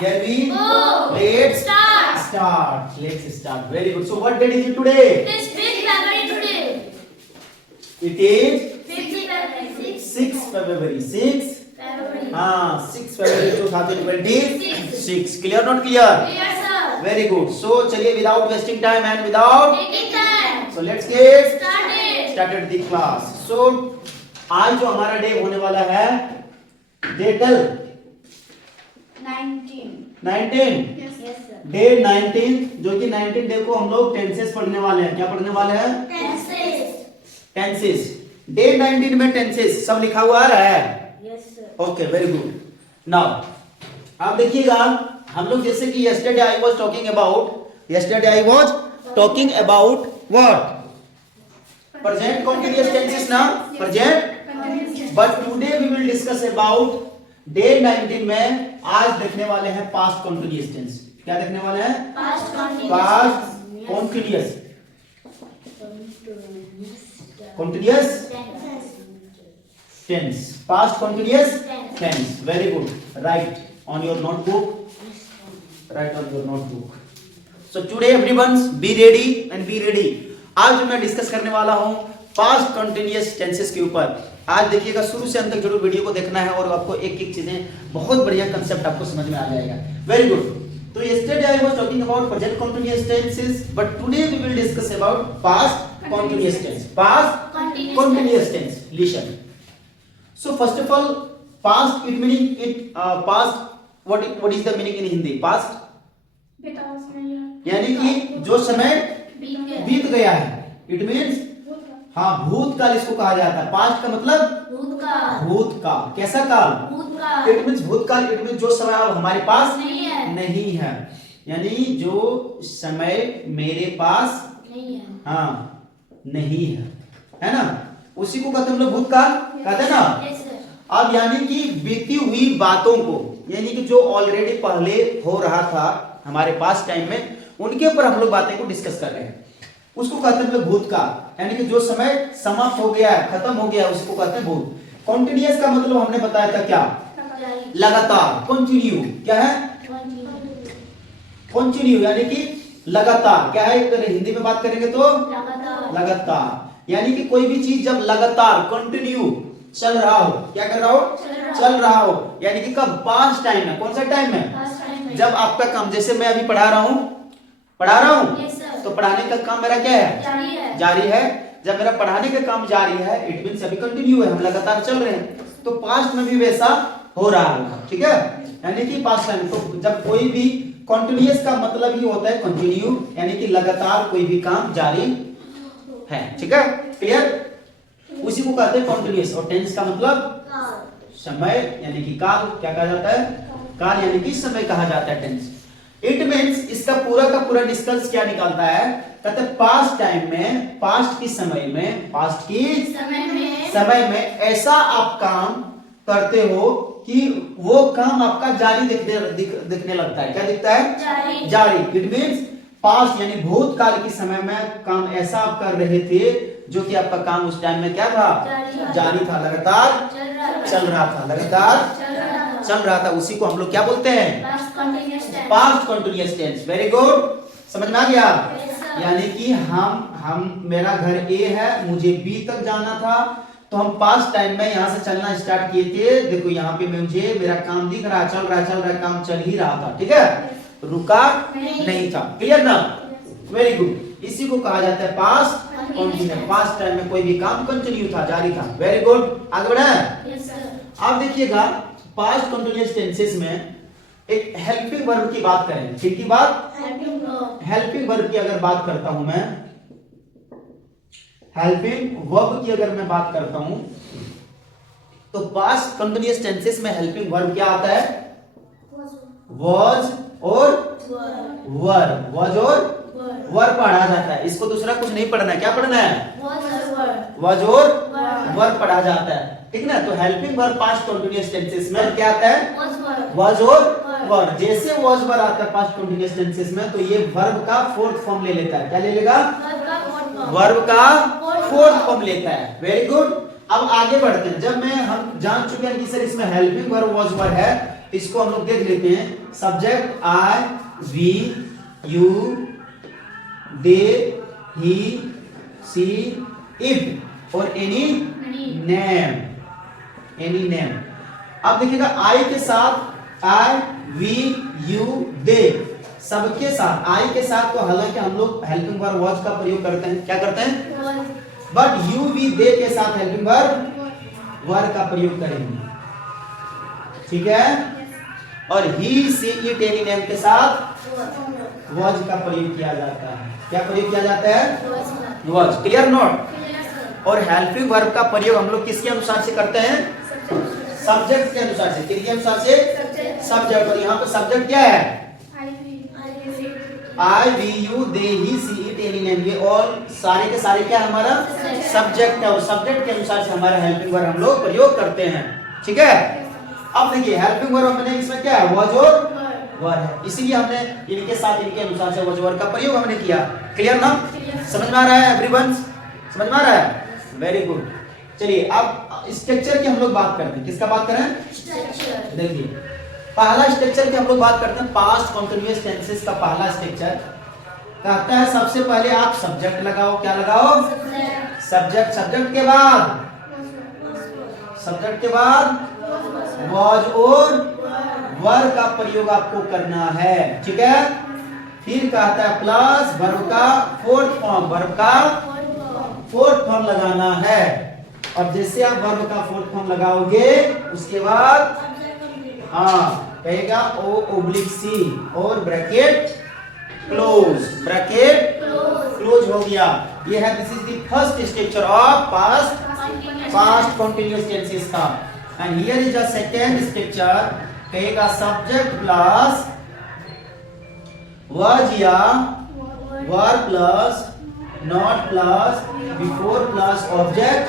Here we go. Let's Start. start. Let's start. Very good. So what date is it today? It is 5th February today. It is 5th February. 6 February. 6 February. 6 February 2026. Clear not clear? Clear, sir. Very good. So चलिए without wasting time and without Taking time. so let's get Started. the class. So आज जो हमारा day होने वाला है Dettol 19. 19 Yes, sir. Day 19 जो कि 19 day को हम लोग टेंसेस पढ़ने वाले हैं. क्या पढ़ने वाले हैं? Tenses. टेंसेस. डे 19 में टेंसेस सब लिखा हुआ आ रहा है. Yes, sir. Okay very good. Now आप देखिएगा हम लोग जैसे कि yesterday I was talking about what? Present continuous tenses ना? Present. But today we will discuss about day 19 में आज देखने वाले हैं past continuous tense. क्या देखने वाले हैं? Past continuous. Past continuous. Continuous tense. Past continuous tense. Very good. Write on your notebook. Write on your notebook. So today everyone be ready and be ready. आज मैं डिस्कस करने वाला हूं past continuous tenses के ऊपर. आज देखिएगा शुरू से अंत तक जरूर वीडियो को देखना है और आपको एक एक चीजें बहुत बढ़िया कंसेप्ट आपको समझ में आ जाएगा. Very good. तो yesterday I was talking about present continuous tenses, but today we will discuss about past continuous tense. Past continuous tense. Listen. So first of all, past it meaning it past what is the meaning in Hindi? Past यानी कि जो समय बीत गया है. It means हाँ भूतकाल इसको कहा जाता है. पास्ट का मतलब भूतकाल. कैसा काल? इट मीन्स भूतकाल. इट मीन्स जो समय अब हमारे पास नहीं है. यानी जो समय मेरे पास हाँ नहीं है ना, उसी को कहते हैं हम लोग भूतकाल कहते हैं ना. अब यानी कि बीती हुई बातों को, यानी कि जो ऑलरेडी पहले हो रहा था हमारे पास टाइम में, उनके ऊपर हम लोग बातें को डिस्कस कर रहे हैं. उसको कहते हैं भूतकाल. यानी कि जो समय समाप्त हो गया है, खत्म हो गया है, उसको कहते हैं भूत. कॉन्टिन्यूअस का मतलब हमने बताया था क्या? लगातार. कंटिन्यू क्या है? कंटिन्यू यानी कि लगातार. क्या है अगर हिंदी में बात करेंगे तो लगातार. यानी कि कोई भी चीज जब लगातार कंटिन्यू चल रहा हो, क्या कर रहा हो? चल रहा हो. यानी कि कब? पास्ट टाइम में. कौन सा टाइम में? जब आपका काम, जैसे मैं अभी पढ़ा रहा हूं तो पढ़ाने का काम मेरा क्या है? जारी है. जब मेरा पढ़ाने का काम जारी है, इट मींस अभी कंटिन्यू है, हम लगातार चल रहे हैं. तो पास्ट में भी वैसा हो रहा है. ठीक है. यानी कि पास्ट टाइम. तो जब कोई भी कंटिन्यूअस का मतलब ही होता है कंटिन्यू, यानी कि लगातार कोई भी काम जारी है. ठीक है. क्लियर? उसी को कहते हैं कंटिन्यूअस. और टेंस का मतलब समय यानी कि काल. क्या कहा जाता है? काल यानी कि समय कहा जाता है टेंस. इट मींस इसका पूरा का पूरा डिस्कस क्या निकालता है? कहते हैं पास्ट टाइम में, पास्ट की समय में ऐसा आप काम करते हो कि वो काम आपका जारी दिखने लगता है. क्या दिखता है? जारी. इट मींस पास्ट यानी भूतकाल के समय में काम ऐसा आप कर रहे थे जो कि आपका काम उस टाइम में क्या था? जारी था. लगातार चल रहा था. लगातार चल रहा था. उसी को हम लोग क्या बोलते हैं? Past continuous tense. Very good. समझ में आ गया? यानी कि हम मेरा घर ए है, मुझे बी तक जाना था, तो हम पास्ट टाइम में यहाँ से चलना स्टार्ट किए थे. देखो यहाँ पे मुझे मेरा काम दिख रहा है, चल रहा है, काम चल ही रहा था. ठीक है. रुका नहीं था. क्लियर ना? Very good. इसी को कहा जाता है पास्ट कंटिन्यूअस. पास्ट टाइम में कोई भी काम कंटिन्यू था, जारी था. Very good. आगे बढ़े. अब देखिएगा पास्ट कंटिन्यूअस टेंसेस में एक हेल्पिंग वर्ब की बात करें. किसकी बात? हेल्पिंग वर्ब की अगर बात करता हूं मैं, हेल्पिंग वर्ब की अगर मैं बात करता हूं तो पास्ट कंटिन्यूअस टेंसेस में हेल्पिंग वर्ब क्या आता है? was और वर. was और वर पढ़ा जाता है. इसको दूसरा कुछ नहीं पढ़ना है. क्या पढ़ना है? was और वर पढ़ा जाता है. ठीक ना? तो helping verb past continuous tenses में क्या आता है? was और वर. जैसे was वर आता है पास्ट कंटिन्यूअस टेंसेस में, तो ये वर्ब का फोर्थ फॉर्म ले लेता है. क्या ले लेगा? वर्ब का फोर्थ फॉर्म लेता है. Very good. अब आगे बढ़ते हैं. जब हम जान चुके हैं कि सर इसमें हेल्पिंग वर्ब was वर है, इसको हम लोग देख लेते हैं। Subject I, we, you, they, he, she, it और एनी नेम, एनी नेम। अब देखिएगा आई के साथ आई, वी, यू, दे सबके साथ, आई के साथ तो हालांकि हम लोग हेल्पिंग वर्ब वाज का प्रयोग करते हैं, क्या करते हैं, बट यू, वी, दे के साथ हेल्पिंग वर्ब वर का प्रयोग करेंगे, ठीक है। और ही, सी, इट, एनी नेम के साथ वाज का प्रयोग किया जाता है। क्या प्रयोग किया जाता है, वाज। Clear note. और हेल्पिंग वर्ब का प्रयोग हम लोग किसके अनुसार से करते हैं, सब्जेक्ट के अनुसार से। किसके अनुसार से, सब्जेक्ट। और यहाँ पे सब्जेक्ट क्या है, I, we, you, they, he, she, it, any name, ये और सारे के सारे क्या हमारा सब्जेक्ट है। और सब्जेक्ट के अनुसार से हमारा हेल्पिंग वर्ब हम लोग प्रयोग करते हैं, ठीक है। अब देखिए हेल्पिंग वर्ब हमने इसमें क्या है, वाज और वर है, इसीलिए हमने इनके साथ इनके अनुसार से वाज वर का प्रयोग हमने किया। क्लियर ना, समझ में आ रहा है एवरीवन, समझ में आ रहा है, वेरी गुड। चलिए अब स्ट्रक्चर की हम लोग बात करते हैं। किसका बात करें, देखिए पहला स्ट्रक्चर की हम लोग बात करते हैं, पास्ट कंटीन्यूअस टेंसेस का पहला स्ट्रक्चर कहता है सबसे पहले आप सब्जेक्ट लगाओ। क्या लगाओ, सब्जेक्ट। सब्जेक्ट के बाद, सब्जेक्ट के बाद वाज और वर का प्रयोग आपको करना है, ठीक है। फिर कहता है प्लस वर्ब का फोर्थ फॉर्म, वर्ब का फोर्थ फॉर्म लगाना है। और जैसे आप वर्ब का फोर्थ फॉर्म लगाओगे उसके बाद कहेगा ओ ओब्लिक सी और ब्रैकेट क्लोज, ब्रैकेट क्लोज हो गया। ये है, this is the first structure of past continuous tenses का। And here is a second structure, कहेगा सब्जेक्ट प्लस वाज या were plus not plus before plus object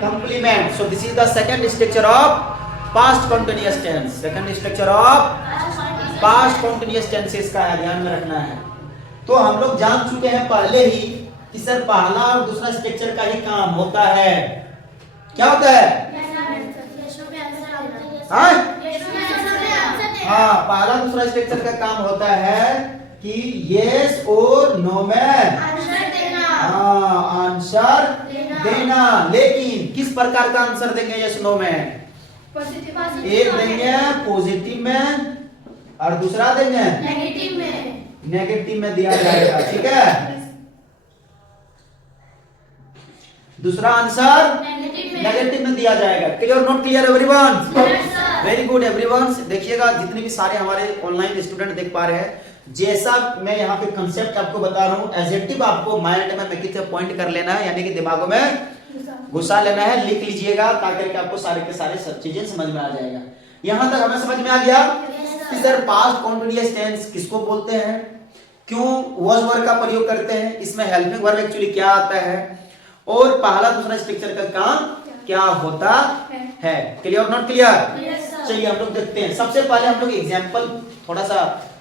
complement. So this is the second structure of past continuous tense. Second structure of past continuous tenses का ध्यान में रखना है। तो हम लोग जान चुके हैं पहले ही कि सर पहला और दूसरा स्ट्रक्चर का ही काम होता है। क्या होता है, हाँ पहला दूसरा स्ट्रक्चर का काम होता है कि यस और नो में आंसर देना। लेकिन किस प्रकार का आंसर देंगे यस नो में, एक देंगे पॉजिटिव में और दूसरा देंगे नेगेटिव में दिया जाएगा, ठीक है। दूसरा आंसर नेगेटिव में दिया जाएगा। Clear not clear everyone, very good everyone. देखिएगा जितने भी सारे हमारे ऑनलाइन स्टूडेंट देख पा रहे हैं, जैसा मैं यहाँ पे कंसेप्ट आपको बता रहा हूँ, एडजेक्टिव आपको माइंड में कितने पॉइंट कर लेना है, यानी कि दिमागों में घुसा लेना है, लिख लीजिएगा ताकि आपको सारे के सारे सब चीजें समझ में आ जाएगा। यहां तक हमें समझ में आ गया कि सर पास्ट कंटीन्यूअस टेंस किसको बोलते हैं, क्यों वाज वर का प्रयोग करते हैं, इसमें हेल्पिंग वर्ब एक्चुअली क्या आता है और पहला दूसरा स्ट्रक्चर का काम क्या होता है। क्लियर नॉट क्लियर, चलिए हम लोग देखते हैं। सबसे पहले हम लोग एग्जांपल थोड़ा सा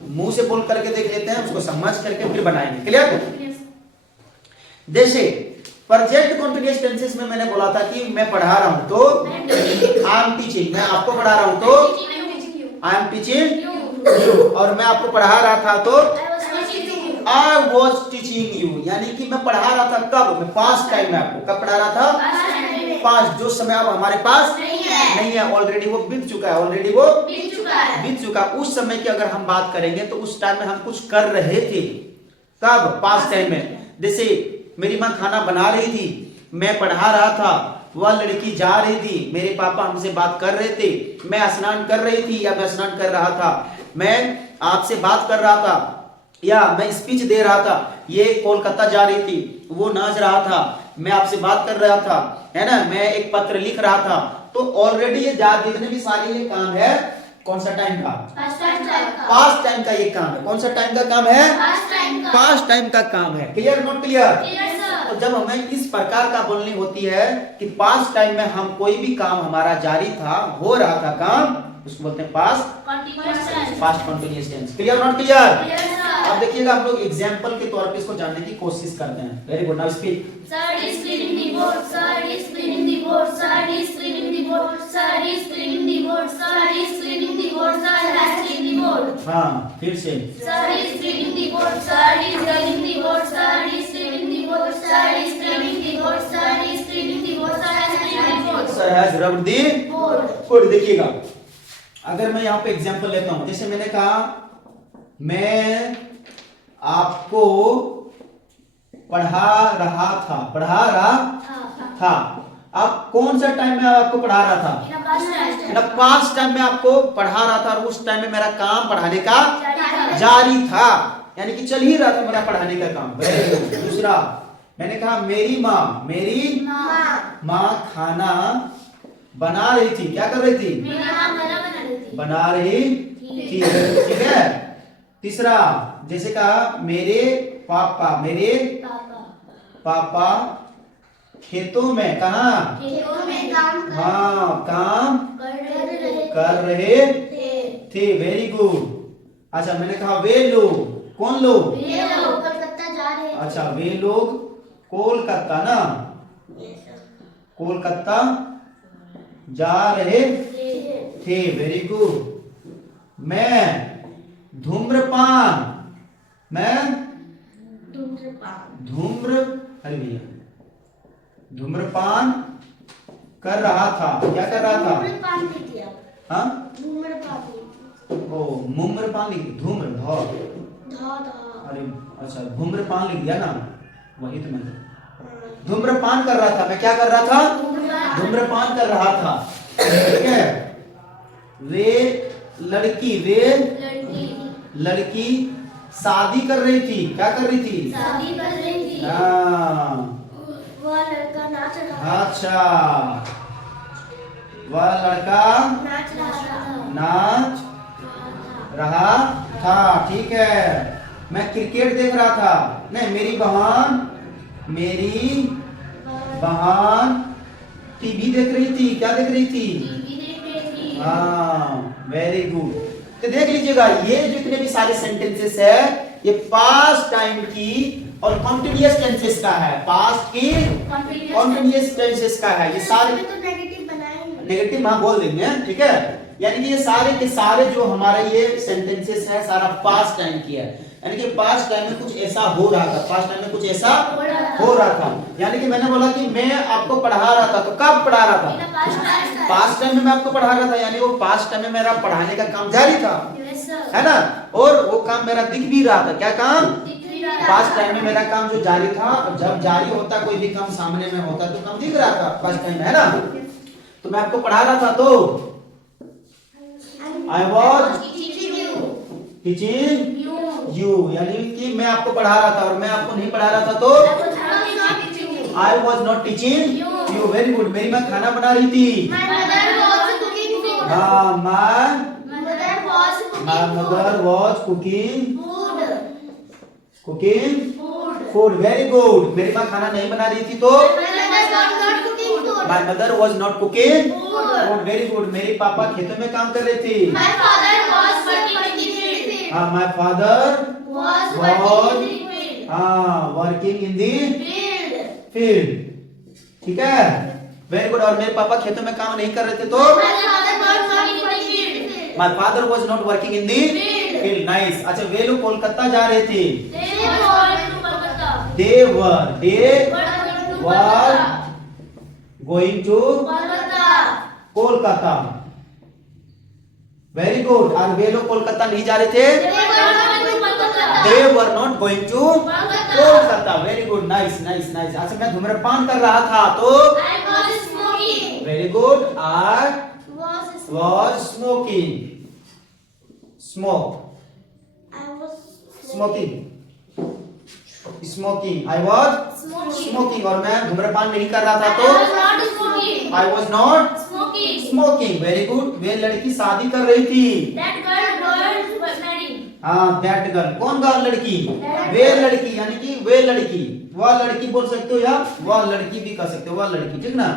मुंह से बोल करके देख लेते हैं, उसको समझ करके फिर बनाएंगे। क्लियर, जैसे प्रेजेंट कंटीन्यूअस टेंसेस में मैंने बोला था कि मैं पढ़ा रहा हूं तो आई एम टीचिंग, मैं आपको पढ़ा रहा हूं तो आई एम टीचिंग यू, और मैं आपको पढ़ा रहा था तो आई वॉज टीचिंग यू, यानी कि मैं पढ़ा रहा था कब, मैं पास्ट टाइम में आपको कब पढ़ा रहा था, पास्ट, जो समय अब हमारे पास नहीं है, ऑलरेडी वो बीत चुका है, ऑलरेडी वो बीत चुका। उस समय की अगर हम बात करेंगे तो उस टाइम में हम कुछ कर रहे थे, कब, पास्ट टाइम में। जैसे मेरी माँ खाना बना रही थी, मैं पढ़ा रहा था, वह लड़की जा रही थी, मेरे पापा हमसे बात कर रहे थे, मैं स्नान कर रही थी या मैं स्नान कर रहा था, मैं आपसे बात कर रहा था या मैं स्पीच दे रहा था, ये कोलकाता जा रही थी, वो नाच रहा था, मैं आपसे बात कर रहा था, है ना, मैं एक पत्र लिख रहा था। तो ऑलरेडी ये जितने भी सारे ये काम है कौन सा टाइम का, पास्ट टाइम का ये काम है। कौन सा टाइम का काम है, पास्ट टाइम का काम है। Clear not clear. तो जब हमें इस प्रकार का बोलनी होती है कि पास्ट टाइम में हम कोई भी काम हमारा जारी था, हो रहा था काम, उसको बोलते हैं past continuous tense. Clear not clear. अब देखिएगा हम लोग एग्जांपल के तौर पे इसको जानने की कोशिश करते हैं। Very good, now speak. Sir is cleaning the board. Sir is cleaning the board. Sir is cleaning the board. Sir is cleaning the board. Sir is cleaning the board. Sir हाँ फिर से Sir is cleaning the board. Sir is cleaning the board. Sir is cleaning the board. Sir is cleaning the board. Sir is cleaning the board. Sir has cleaned the board. Sir has rubbed the Board. Board. देखिएगा अगर मैं यहाँ पे example लेता हूं, जैसे मैंने कहा मैं आपको पढ़ा रहा था। अब कौन सा टाइम में आपको पढ़ा रहा था? In a past tense. In past time में आपको पढ़ा रहा था और उस टाइम में मेरा काम पढ़ाने का जारी था, यानी कि चल ही रहा था मेरा पढ़ाने का काम। दूसरा मैंने कहा मेरी माँ खाना बना रही थी। क्या कर रही थी? मेरी माँ खाना बना रही थी। बना रही थी। ठीक है। तीसरा जैसे कहा मेरे पापा खेतों में कहा खेतों में काम काम कर रहे थे। Very good. अच्छा मैंने कहा वे लोग, कौन लोग? वे लोग कलकत्ता जा रहे थे। अच्छा वे लोग कोलकाता ना, कोलकाता जा रहे थे। Very good. मैं धूम्रपान अरे भैया धूम्रपान कर रहा था। क्या कर रहा था? हाँ ओ मुम्रपान लिख धूम्र अरे अच्छा धूम्रपान लिख दिया ना, वही तो मैं धूम्रपान कर रहा था। मैं क्या कर रहा था? धूम्रपान कर रहा था। ठीक है। वे लड़की शादी कर रही थी। क्या कर रही थी? शादी कर रही थी। हाँ वह लड़का नाच रहा अच्छा वह लड़का नाच रहा था। ठीक है। मैं क्रिकेट देख रहा था। नहीं मेरी बहन टीवी देख रही थी। क्या देख रही थी? हाँ वेरी गुड। तो देख लीजिएगा ये जितने भी सारे सेंटेंसेस है ये पास्ट टाइम की और कॉन्टिन्यूअस टेंसेस का है। पास्ट की कॉन्टिन्यूअस टेंसेस का है। ये सारे तो नेगेटिव बनाएंगे। नेगेटिव हाँ बोल देंगे। ठीक है। यानी कि ये सारे के सारे जो हमारे ये सेंटेंसेस है सारा पास्ट टाइम की है। यानी कि पास्ट टाइम में कुछ ऐसा हो रहा था। पास्ट टाइम में कुछ ऐसा हो रहा था। यानी कि मैंने बोला कि मैं आपको पढ़ा रहा था, तो कब पढ़ा रहा था? पास्ट टाइम में मैं आपको पढ़ा रहा था, यानी वो पास्ट टाइम में मेरा पढ़ाने का काम जारी था, है ना। और वो काम मेरा दिख भी रहा था। क्या काम? पास्ट टाइम में मेरा काम जो जारी था। जब जारी होता कोई भी काम सामने में होता तो काम दिख रहा था पास्ट टाइम में, है ना। तो मैं आपको पढ़ा रहा था तो I was teaching you, यानी कि मैं आपको पढ़ा रहा था और मैं आपको नहीं पढ़ा रहा था तो I was not teaching you. Very good. मेरी माँ खाना बना रही थी। हाँ my mother was cooking food. Very good. मेरी माँ खाना नहीं बना रही थी तो My mother was not cooking food. Very good. मेरी पापा खेतों में काम कर रहे थे। My father was working in the field. हाँ my father Was working in the field. हाँ working in the Field. field. ठीक है। Very good. और मेरे पापा खेतों में काम नहीं कर रहे थे तो My father was working in the field. My father was not working in the field. Nice. अच्छा वे लोग कोलकाता जा रहे थे। They were going to Kolkata. They were going to Kolkata. Kolkata. Very good. और वे लोग कोलकाता नहीं जा रहे थे। They were not going to Kolkata. They were not going to Kolkata. Very good. Nice nice nice. अच्छा मैं धूम्रपान कर रहा था तो I was smoking. Very good. I Was was smoking. Smoke. I was Smoking. I was smoking. और मैं धूम्रपान नहीं कर रहा था I तो was not smoking. I was not Smoking. smoking. Very good. वे लड़की शादी कर रही थी। That girl was married. हाँ दैट गर्ल। कौन गर्ल? लड़की। वे लड़की यानी कि वे लड़की। वह लड़की बोल सकते हो या वह लड़की भी कह सकते हो। वह लड़की। ठीक ना।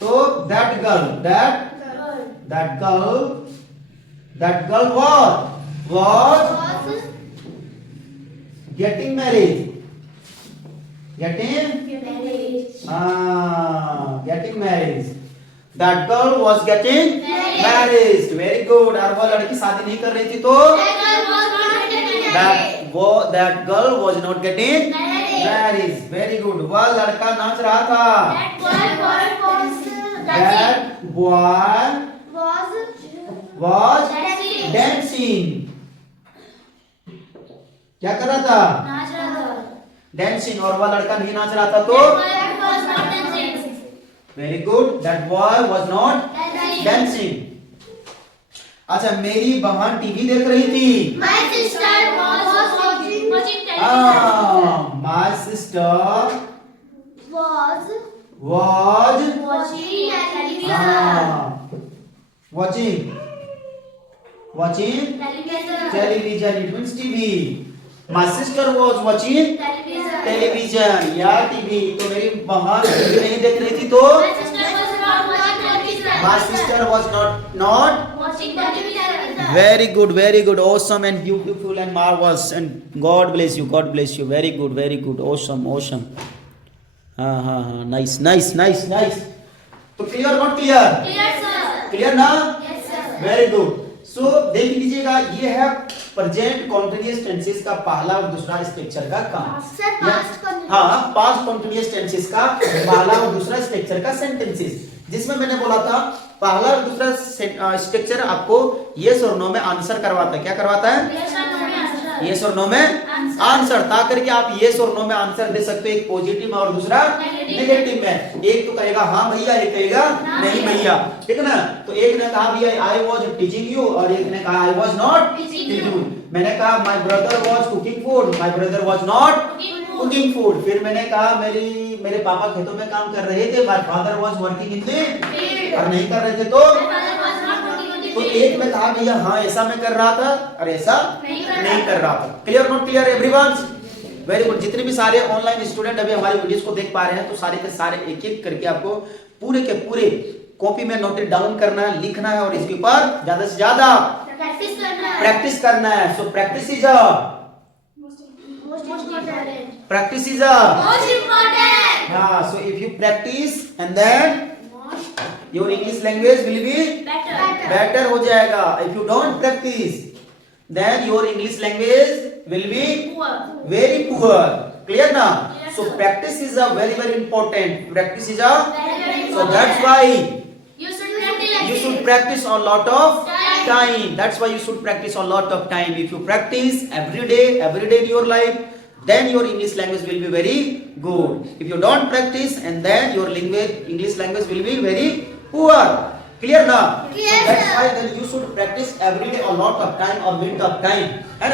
तो that girl was getting married. Getting married. That girl was getting married, very good. और वो लड़की शादी नहीं कर रही थी तो that girl was not getting married, very good। वह लड़का नाच रहा था, that boy was dancing। क्या कर रहा था? Dancing। और वह लड़का नहीं नाच रहा था तो very good, that boy was not dancing। अच्छा, मेरी बहन टीवी देख रही थी। My sister was watching television. My sister Was was watching television. watching Television. television, it means TV। My sister was watching Television. television या TV. तो मेरी बहन टीवी नहीं देख रही थी तो My sister was not watching television. my sister was not Watching television. very good, awesome and beautiful and marvelous, and God bless you, very good, awesome। हाँ, nice। तो clear not clear? Clear, sir. Clear ना? Yes, sir. Very good. So देख लीजिएगा, ये है present continuous tenses का पहला और दूसरा स्ट्रक्चर का काम। Sir, past continuous. हाँ, पास्ट कॉन्टिन्यूअस टेंसेस का पहला और दूसरा स्ट्रक्चर का सेंटेंसेस, जिसमें मैंने बोला था पहला और दूसरा स्ट्रक्चर आपको यस और नो में आंसर करवाता है। क्या करवाता है? Yes, sir. No answer. Yes और नो में आंसर, ताकि कि आप यस और नो में आंसर दे सकते हो, एक पॉजिटिव में और दूसरा नेगेटिव में। एक तो कहेगा हाँ भैया, एक कहेगा नहीं भैया, ठीक है ना? तो एक ने कहा भैया आई वाज टीचिंग यू, और एक ने कहा I was not teaching you. मैंने कहा my brother was cooking food, my brother was not cooking food. फिर मैंने कहा मेरे पापा खेतों में काम कर रहे थे, my father was working in the, और नहीं कर रहे थे तो एक में कहा भैया हाँ ऐसा मैं कर रहा था और ऐसा नहीं कर रहा था। Clear not clear everyone? Very good. जितने भी सारे ऑनलाइन स्टूडेंट अभी हमारी वीडियोस को देख पा रहे हैं, तो सारे के सारे एक एक करके आपको पूरे के पूरे कॉपी में नोट डाउन करना है, लिखना है, और इसके ऊपर ज्यादा से ज्यादा प्रैक्टिस करना है। सो प्रैक्टिस इज हाँ, so if you practice and then your English language will be better हो जाएगा। if you don't practice then your English language will be very poor। clear ना? so practice is a very important, practice is a, so that's why you should practice a lot of time, that's why you should practice a lot of time। if you practice every day in your life, then your English language will be very good। if you don't practice, and then your English language will be very poor। clear na? Clear, so that's sir. why then you should practice every day a lot of time or minute of time, and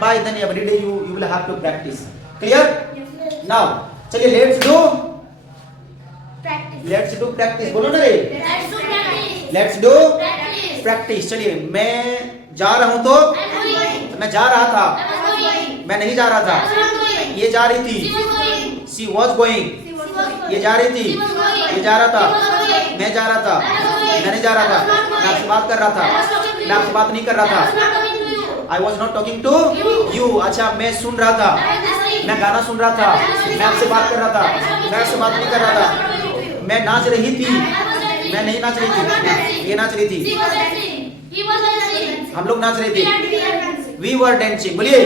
by then every day you will have to practice। clear? now चलिए let's do practice। बोलो ना रे, let's do practice। चलिए, मैं जा रहा हूं तो मैं जा रहा था, मैं नहीं जा रहा था, ये जा रही थी, she was going, ये जा रही थी, ये जा रहा था, मैं जा रहा था, मैं नहीं जा रहा था, मैं आपसे बात कर रहा था, मैं आपसे बात नहीं कर रहा था, I was not talking to you। अच्छा, मैं सुन रहा था, मैं गाना सुन रहा था, मैं आपसे बात कर रहा था, मैं आपसे बात नहीं कर रहा था, मैं नाच रही थी, मैं नहीं नाच रही थी, ये नाच रही थी, हम लोग नाच रहे थे, we were dancing। बोलिए,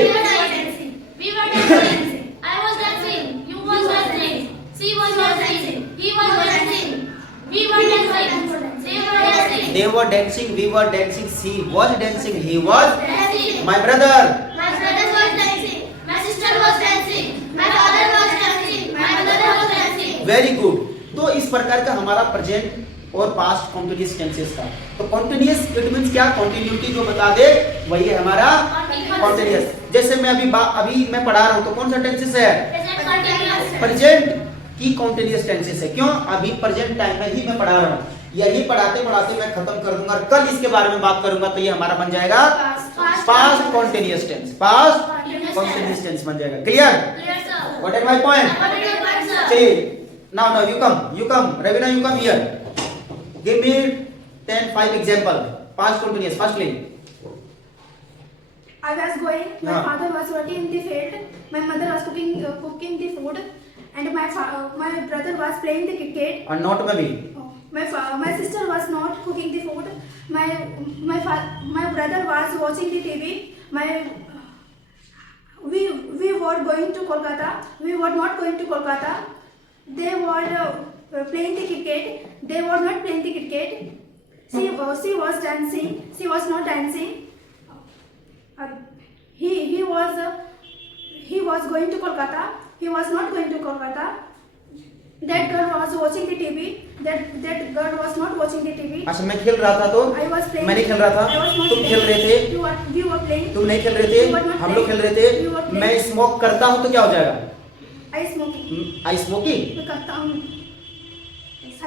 they were dancing, we were dancing, she was dancing, he was my brother। Very good. तो इस प्रकार का हमारा प्रेजेंट और पास्ट कॉन्टिन्यूअस टेंसेस था। तो कॉन्टिन्यूअस इट मींस क्या? कंटिन्यूटी जो बता दे वही है हमारा कॉन्टिन्यूअस। जैसे मैं अभी मैं पढ़ा रहा हूं, तो कौन सा टेंसेस है? प्रेजेंट की कॉन्टिन्यूअस टेंसेस है। क्यों? अभी प्रेजेंट टाइम में ही मैं पढ़ा रहा हूं, यही पढ़ाते पढ़ाते मैं खत्म कर दूंगा और कल इसके बारे में बात करूंगा, तो ये हमारा बन जाएगा past continuous tense, past continuous tense बन जाएगा। Clear? What is my point? चलिए, now you come Ravina, you come here, give me 5 example past continuous। firstly, I was going, my हाँ। father was working in the field, my mother was cooking the food, and my brother was playing the cricket, और note में भी My sister was not cooking the food. My brother was watching the TV. We were going to Kolkata. We were not going to Kolkata. They were playing the cricket. They were not playing the cricket. She was dancing. She was not dancing. He was going to Kolkata. He was not going to Kolkata. That girl was watching the TV. That girl was not watching the TV. अच्छा मैं खेल रहा था तो I was playing. मैं नहीं खेल रहा था, I was not तुम खेल रहे थे, We were playing. तुम नहीं खेल रहे थे, You were not हम लोग खेल रहे You were थे। playing. मैं स्मोक करता हूँ तो क्या हो जाएगा? I smoking. I smoking. मैं करता हूँ। I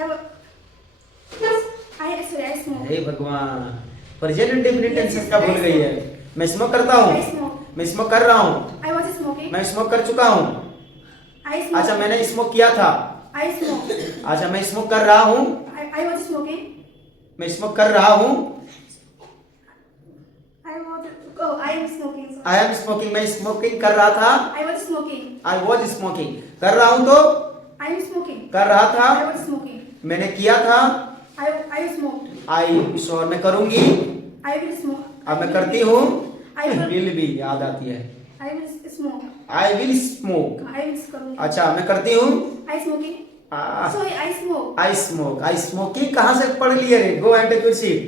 smoke. हे भगवान, प्रेजेंट इंडेफिनिट टेंसेस का भूल गई है। मैं स्मोक करता हूँ, I smoke. मैं स्मोक कर रहा हूँ, I was smoking. मैं स्मोक कर चुका हूँ। I smoke. अच्छा मैंने स्मोक किया था। I smoke. अच्छा मैं स्मोक कर रहा हूँ, I was smoking. मैं स्मोक कर रहा हूँ। I am smoking. Sorry. I am smoking, मैं स्मोकिंग कर रहा था। I was smoking. I was smoking, कर रहा हूँ तो I am smoking. कर रहा I था, was smoking. मैंने किया था। I smoked. आई और मैं करूंगी, I will smoke. अब मैं करती हूँ। I will. विल भी याद आती है। I will smoke. I will smoke. I will करूँगी. अच्छा मैं करती हूँ। I smoking. Sorry, I smoke. I smoke, I smoking कहाँ से पढ़ लिए रे? Go and take seat.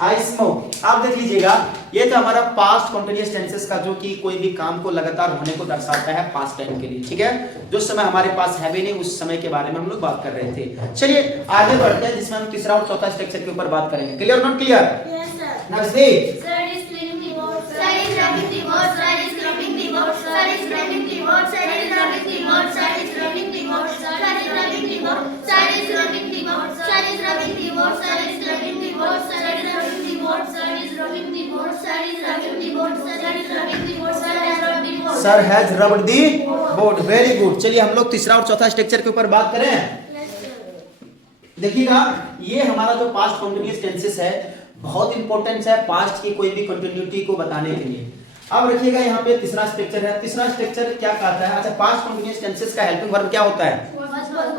I smoke. आप देख लीजिएगा, ये तो हमारा पास्ट कंटीन्यूअस टेंसेस का जो कि कोई भी काम को लगातार होने को दर्शाता है पास्ट टाइम के लिए, ठीक है? जो समय हमारे पास है भी नहीं, उस समय के बारे में हम लोग बात कर रहे थे। चलिए आगे बढ़ते हैं, जिसमें हम तीसरा और चौथा स्ट्रक्चर के ऊपर बात करेंगे। Clear not clear? Yes, sir. Next day Sir is cleaning the board. Sir is rubbing the board. Sir is scrubbing the board. Sir is rubbing the board. Sir is rubbing the board. Sir is rubbing the board. Sir is rubbing the board. Sir is rubbing the board. Sir is rubbing the board. Sir is rubbing the board. Sir is rubbing the board. Sir is rubbing the board. Sir is rubbing the board. Sir is rubbing the board. Sir has rubbed the board. Sir has rubbed the board. Very good. चलिए हम लोग तीसरा और चौथा structure के ऊपर बात करें। Yes, sir. देखिएगा, ये हमारा जो पास्ट कंटीन्यूअस टेंसेस है बहुत इंपॉर्टेंट है पास्ट की कोई भी कंटिन्यूटी को बताने के लिए। अब रखिएगा यहाँ पे तीसरा स्ट्रक्चर है। तीसरा स्ट्रक्चर क्या कहता है? अच्छा पास्ट कंटीन्यूअस टेंसेस का हेल्पिंग वर्ब क्या होता है?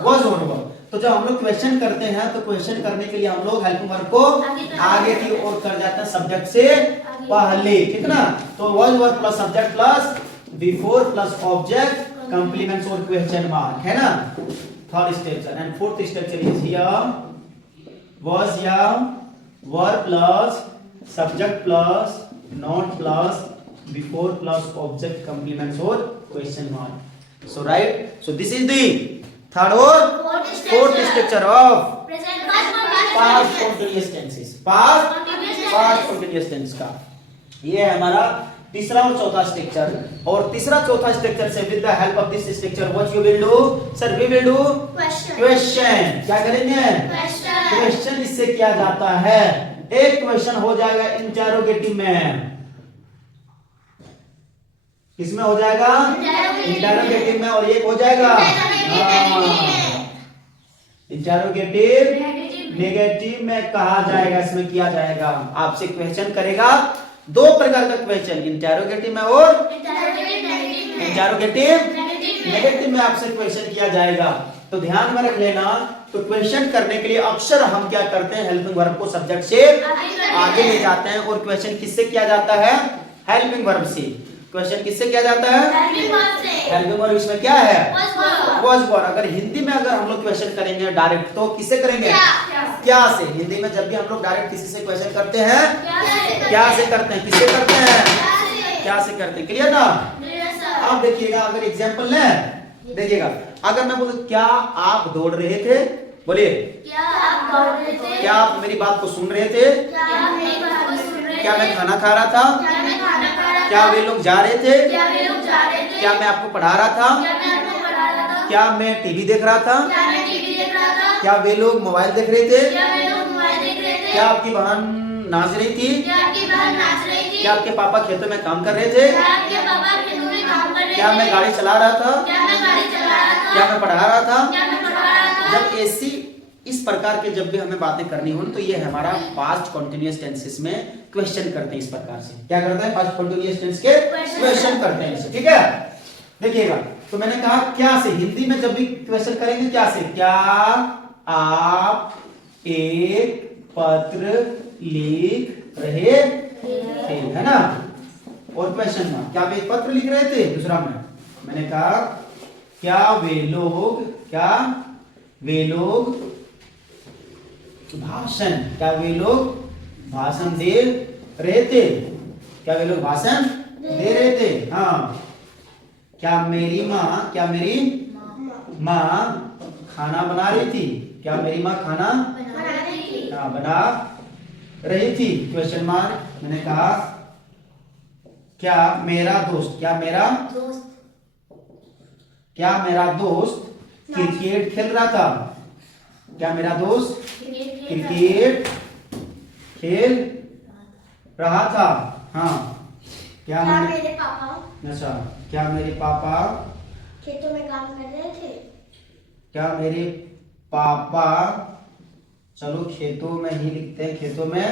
Was verb. तो जब हम लोग क्वेश्चन करते हैं तो क्वेश्चन करने के लिए हम लोग हेल्पिंग वर्ब को आगे की ओर कर जाते हैं सब्जेक्ट से पहले, ठीक ना? तो was verb plus subject plus before plus object complements और क्वेश्चन मार्क, है ना? Third structure. And fourth structure is here was या verb plus subject plus noun plus before plus object complements or question mark. So right, so this is the third or fourth structure of Present past continuous tenses। past continuous tense का ये है हमारा तीसरा और चौथा structure. और तीसरा चौथा स्ट्रक्चर से with the help of this structure what you will do? Sir we will do question. क्या करेंगे? क्वेश्चन इससे किया जाता है। एक क्वेश्चन हो जाएगा इंटरोगेटिव में। किसमें हो जाएगा? इंटरोगेटिव में। और एक हो जाएगा इंटरोगेटिव नेगेटिव में कहा जाएगा, इसमें किया जाएगा। आपसे क्वेश्चन करेगा दो प्रकार का क्वेश्चन, इंटरोगेटिव में और इंटरोगेटिव नेगेटिव में आपसे क्वेश्चन किया जाएगा। तो ध्यान में रख लेना। तो क्वेश्चन करने के लिए अक्सर हम क्या करते हैं? हेल्पिंग वर्ब को सब्जेक्ट से आगे ले जाते हैं। और क्वेश्चन किससे किया जाता है? हेल्पिंग वर्ब से। क्वेश्चन किससे किया जाता है? Helping verb. इसमें क्या है? Was verb. अगर हिंदी में अगर हम लोग क्वेश्चन करेंगे डायरेक्ट तो किससे करेंगे? क्या से। हिंदी में जब भी हम लोग डायरेक्ट किसी से क्वेश्चन करते हैं क्या से करते हैं? किससे करते हैं? क्या से करते हैं। क्लियर ना? अब देखिएगा, अगर एग्जांपल लें, देखिएगा अगर मैं बोलूं क्या आप दौड़ रहे थे, बोलिए क्या आप मेरी बात को सुन रहे थे? क्या मैं खाना खा रहा था? क्या वे लोग जा रहे थे? क्या मैं आपको पढ़ा रहा था? क्या मैं टीवी देख रहा था? क्या वे लोग मोबाइल देख रहे थे? क्या आपकी बहन नाच रही थी? क्या आपके पापा खेतों में काम कर रहे थे? क्या मैं गाड़ी चला रहा था? क्या मैं पढ़ा रहा था? जब ऐसी इस प्रकार के जब भी हमें बातें करनी हो तो ये हमारा पास्ट कंटीन्यूअस टेंसेस में क्वेश्चन करते हैं। इस प्रकार से क्या करते हैं? पास्ट कंटीन्यूअस टेंस के क्वेश्चन करते हैं, ठीक है? देखिएगा, तो मैंने कहा क्या से। हिंदी में जब भी क्वेश्चन करेंगे क्या से? क्या आप एक पत्र लिख रहे थे, है ना। और क्वेश्चन में क्या आप एक पत्र लिख रहे थे, दूसरा में मैंने कहा क्या वे लोग भाषण दे रहे थे, क्या वे लोग भाषण दे रहे थे। हाँ, क्या मेरी माँ खाना बना रही थी, क्या मेरी माँ खाना बना रही थी, क्वेश्चन मार्क। मैंने कहा क्या मेरा दोस्त क्रिकेट खेल रहा था, क्या मेरा दोस्त क्रिकेट खेल रहा था। हाँ, क्या मेरे पापा अच्छा, क्या मेरे पापा खेतों में काम कर रहे थे, क्या मेरे पापा, चलो खेतों में ही लिखते हैं, खेतों में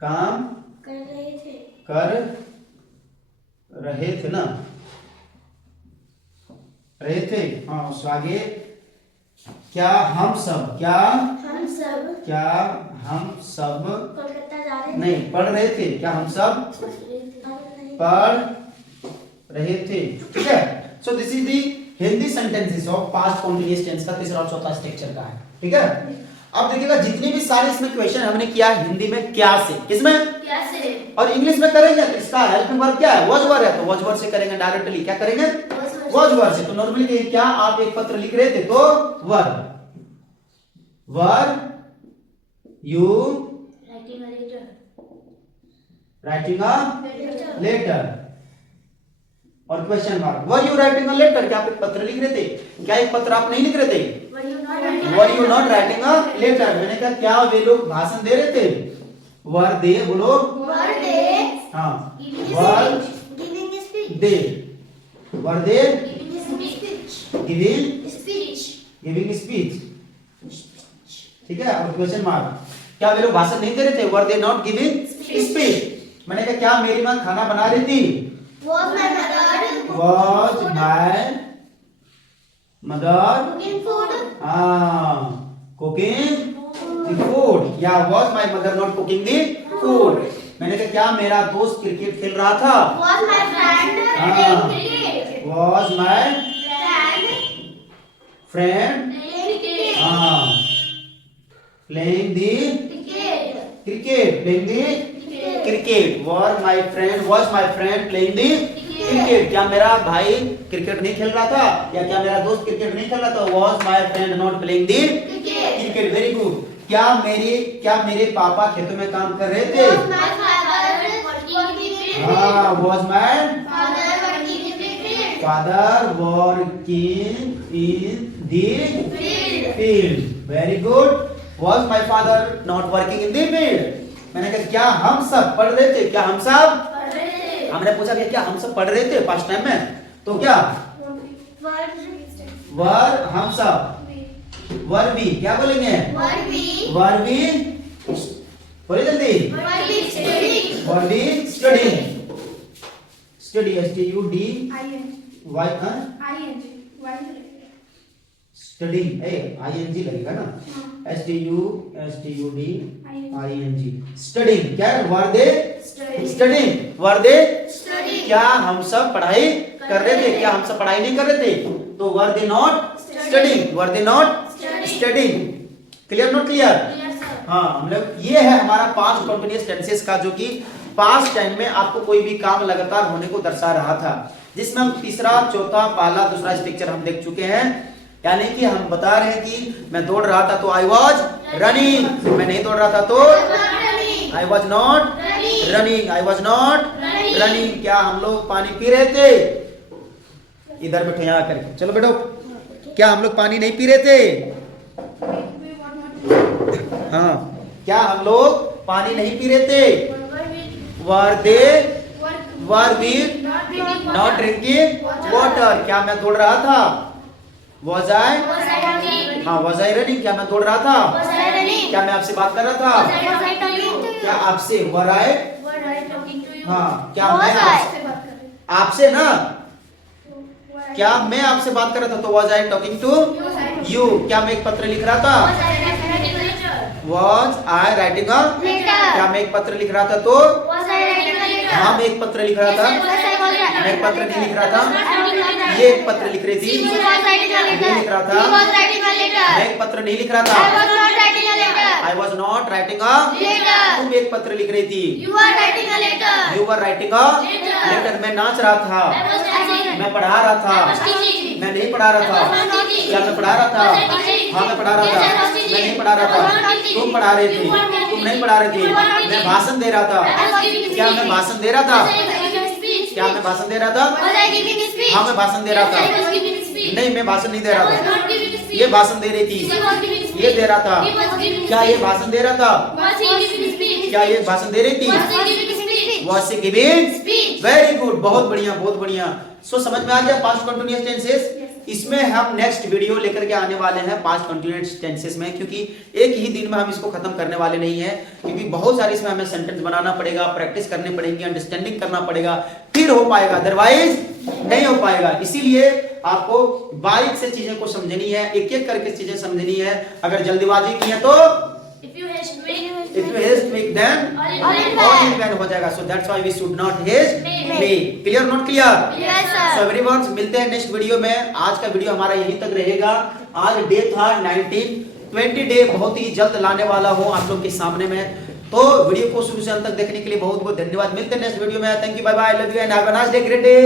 काम कर रहे थे ना, रहे थे। हाँ, उसके आगे क्या हम सब कोलकाता जा रहे थे, नहीं पढ़ रहे थे, क्या हम सब पढ़ रहे थे, ठीक है। So this is the Hindi sentences of past continuous tense का तीसरा और चौथा स्ट्रक्चर का है, ठीक है। अब देखिएगा जितने भी सारे इसमें क्वेश्चन हमने किया हिंदी में क्या से, किसमें क्या से, और इंग्लिश में करेंगे तो इसका हेल्पिंग वर्ब क्या है, वाज वर है, तो वाज वर से करेंगे डायरेक्टली, क्या करेंगे वाज वर से। तो नॉर्मली क्या आप एक पत्र लिख रहे थे, तो were you writing a letter, और question mark, were you writing a letter, क्या आप एक पत्र लिख रहे थे, क्या एक पत्र आप नहीं लिख रहे थे, were you not writing a letter. मैंने कहा क्या वे लोग भाषण दे रहे थे, वर दे, बोलो वर दे, हाँ, वर दे, वर दे गिविंग स्पीच, ठीक है। और क्वेश्चन मार्क, क्या वे लोग भाषण नहीं दे रहे थे, वर दे नॉट गिविंग स्पीच। मैंने कहा क्या मेरी माँ खाना बना रही थी, was my mother cooking food, cooking the food, या was my mother not cooking the food। मैंने कहा क्या मेरा दोस्त क्रिकेट खेल रहा था, was my friend playing cricket, was my friend playing the cricket, was my friend playing the cricket। क्या मेरा भाई क्रिकेट नहीं खेल रहा था, या क्या मेरा दोस्त क्रिकेट नहीं खेल रहा था, was my friend not playing the cricket। Very good. क्या मेरे पापा खेतों में काम कर रहे थे, was my father working in the field, हाँ, was my father working in the field, father working in the field, field। Very good. was my father not working in the field। मैंने कहा क्या हम सब पढ़ रहे थे, क्या हम सब, पढ़ रहे थे, हमने पूछा क्या हम सब पढ़ रहे थे पास्ट टाइम में, तो क्या वर हम सब, वर भी क्या बोलेंगे, वर भी बोले जल्दी, वर भी स्टडी स्टडिंग ING लगेगा ना, STUDING स्टडिंग, क्या वर दे स्टडिंग, वर दे क्या हम सब पढ़ाई कर रहे थे, क्या हम सब पढ़ाई नहीं कर रहे थे, तो were they not studying. Clear not clear. हाँ, हम लोग ये है हमारा पास्ट कंटीन्यूअस टेंसेस का, जो कि पास्ट टाइम में आपको कोई भी काम लगातार होने को दर्शा रहा था, जिसमें हम तीसरा, चौथा, पहला, दूसरा स्ट्रक्चर हम देख चुके हैं। यानी कि हम बता रहे हैं कि मैं दौड़ रहा था तो आई वॉज रनिंग, मैं नहीं दौड़ रहा था तो I was not running, I was not running. क्या हम लोग पानी पी रहे थे, इधर बैठो यहाँ करके, चलो बैठो, क्या हम लोग पानी नहीं पी रहे थे, हाँ, क्या हम लोग पानी नहीं पी रहे थे, were we not drinking water. क्या मैं दौड़ रहा था, was I running, क्या मैं दौड़ रहा था, क्या मैं आपसे बात कर रहा था, क्या आपसे वर I, हाँ, क्या मैं आपसे ना, क्या मैं आपसे बात कर रहा था, तो was I talking to you, क्या मैं एक पत्र लिख रहा था? Was I writing a? क्या मैं एक पत्र लिख रहा था? तो हाँ मैं एक पत्र लिख रहा था। मैं एक पत्र नहीं लिख रहा था। ये एक पत्र लिख रही थी। नहीं लिख रहा था। मैं एक पत्र नहीं लिख रहा था। I was not writing a letter. तुम एक पत्र लिख रही थी। You are writing a letter. You were writing a letter. मैं नाच रहा था। I was dancing. मैं पढ़ा रहा था। I was teaching. मैं नहीं पढ़ा रहा था। I was not teaching. क्या मैं पढ़ा रहा था? I was not teaching. हाँ मैं पढ़ा रहा था। Yes, I was teaching. मैं नहीं पढ़ा रहा I was not था। teaching. तुम पढ़ा रही थी। You were not तुम नहीं teaching. पढ़ा रही थी। You were not मैं teaching. भाषण दे रहा था। I was giving क्या मैं speech. भाषण दे रहा था? I was giving speech. क्या मैं भाषण दे रहा था? Was I giving speech? हाँ मैं भाषण दे रहा Yes, I था। was giving speech. नहीं मैं भाषण नहीं दे I रहा was था। not giving speech. ये भाषण दे रही थी। He was giving speech. ये दे रहा था। He was giving क्या ये speech. भाषण दे रहा था? Was he giving speech? क्या ये भाषण दे रही थी? Was he giving speech? Was she giving? Speech. Very good, बहुत बढ़िया बहुत बढ़िया। सो समझ में आ गया पास्ट कंटिन्यूअस टेंसेस। इसमें हम नेक्स्ट वीडियो लेकर के आने वाले हैं पास्ट कंटिन्यूअस टेंसेस में, क्योंकि एक ही दिन में हम इसको खत्म करने वाले नहीं है, क्योंकि बहुत सारे इसमें हमें सेंटेंस बनाना पड़ेगा, प्रैक्टिस करनी पड़ेगी, अंडरस्टैंडिंग करना पड़ेगा, फिर हो पाएगा, अदरवाइज नहीं हो पाएगा। इसीलिए आपको बारीक से चीजें को समझनी है, एक एक करके चीजें समझनी है। अगर जल्दीबाजी की है तो If you haste to make, if you haste make then all in vain हो जाएगा। So that's why we should not haste make. Clear not clear? Yes, sir. So everyone मिलते हैं नेक्स्ट वीडियो में। आज का वीडियो हमारा यहीं तक रहेगा। आज डे था 19, 20 डे बहुत ही जल्द लाने वाला हूँ आप लोग के सामने में। तो वीडियो को शुरू से अंत तक देखने के लिए बहुत बहुत धन्यवाद। मिलते हैं नेक्स्ट वीडियो में। Thank you, bye bye, love you and have a nice day, great day.